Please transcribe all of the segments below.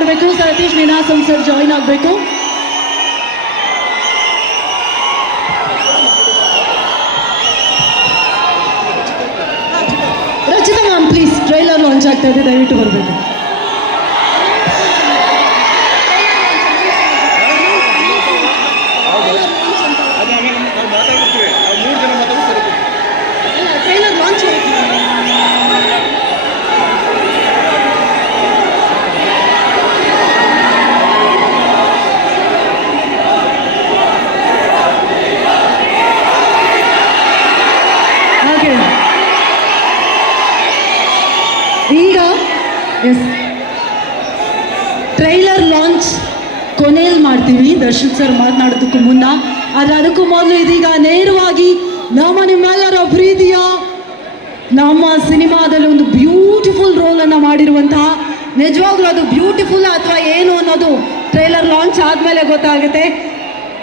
ಬರಬೇಕು. Satish Ninasam sir join ಆಗಬೇಕು. Rachita ma'am please, trailer launch ಆಗ್ತಾ ಇದೆ, ದಯವಿಟ್ಟು ಬರಬೇಕು. ಟ್ರೈಲರ್ ಲಾಂಚ್ ಈಗ ಟ್ರೈಲರ್ ಲಾಂಚ್ ಕೊನೆಯಲ್ಲಿ ಮಾಡ್ತೀವಿ ದರ್ಶನ್ ಸರ್ ಮಾತನಾಡೋದಕ್ಕೂ ಮುನ್ನ. ಆದರೆ ಅದಕ್ಕೂ ಮೊದಲು ಇದೀಗ ನೇರವಾಗಿ ನಿಮ್ಮೆಲ್ಲರ ಪ್ರೀತಿಯ ನಮ್ಮ ಸಿನಿಮಾದಲ್ಲಿ ಒಂದು ಬ್ಯೂಟಿಫುಲ್ ರೋಲನ್ನು ಮಾಡಿರುವಂತಹ, ನಿಜವಾಗ್ಲೂ ಅದು ಬ್ಯೂಟಿಫುಲ್ ಅಥವಾ ಏನು ಅನ್ನೋದು ಟ್ರೈಲರ್ ಲಾಂಚ್ ಆದಮೇಲೆ ಗೊತ್ತಾಗುತ್ತೆ.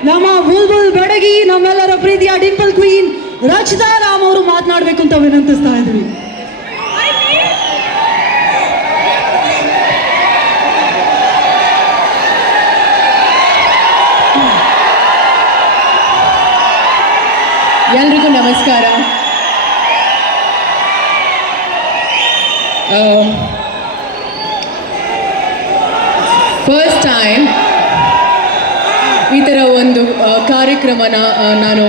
ನಮ್ಮ ಬುಲ್ಬುಲ್ ಬೆಡಗಿ, ನಮ್ಮೆಲ್ಲರ ಪ್ರೀತಿಯ ಡಿಂಪಲ್ ಕ್ವೀನ್ ರಚಿತಾ ರಾಮ್ ಅವರು ಮಾತನಾಡಬೇಕು ಅಂತ ವಿನಂತಿಸ್ತಾ ಇದ್ವಿ. ಎಲ್ರಿಗೂ ನಮಸ್ಕಾರ. ಫಸ್ಟ್ ಟೈಮ್ ಈ ಥರ ಒಂದು ಕಾರ್ಯಕ್ರಮನ ನಾನು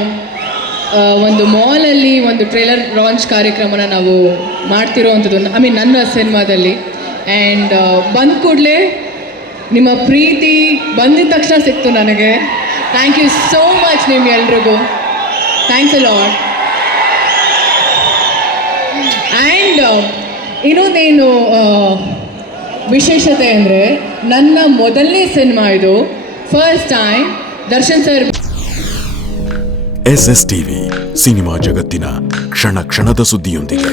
ಒಂದು ಮಾಲಲ್ಲಿ ಒಂದು ಟ್ರೇಲರ್ ಲಾಂಚ್ ಕಾರ್ಯಕ್ರಮನ ನಾವು ಮಾಡ್ತಿರೋ ಅಂಥದ್ದು, ನನ್ನ ಸಿನಿಮಾದಲ್ಲಿ. ಆ್ಯಂಡ್ ಬಂದ ಕೂಡಲೇ ನಿಮ್ಮ ಪ್ರೀತಿ ಬಂದಿದ ತಕ್ಷಣ ಸಿಕ್ತು ನನಗೆ. ಥ್ಯಾಂಕ್ ಯು ಸೋ ಮಚ್ ನಿಮ್ಗೆಲ್ರಿಗೂ. Thanks a lot. ಆ್ಯಂಡ್ ಇನ್ನೊಂದೇನು ವಿಶೇಷತೆ ಅಂದರೆ, ನನ್ನ ಮೊದಲನೇ ಸಿನಿಮಾ ಇದು. First time Darshan sir. SS TV cinema ಜಗತ್ತಿನ ಕ್ಷಣ ಕ್ಷಣದ ಸುದ್ದಿಯೊಂದಿಗೆ.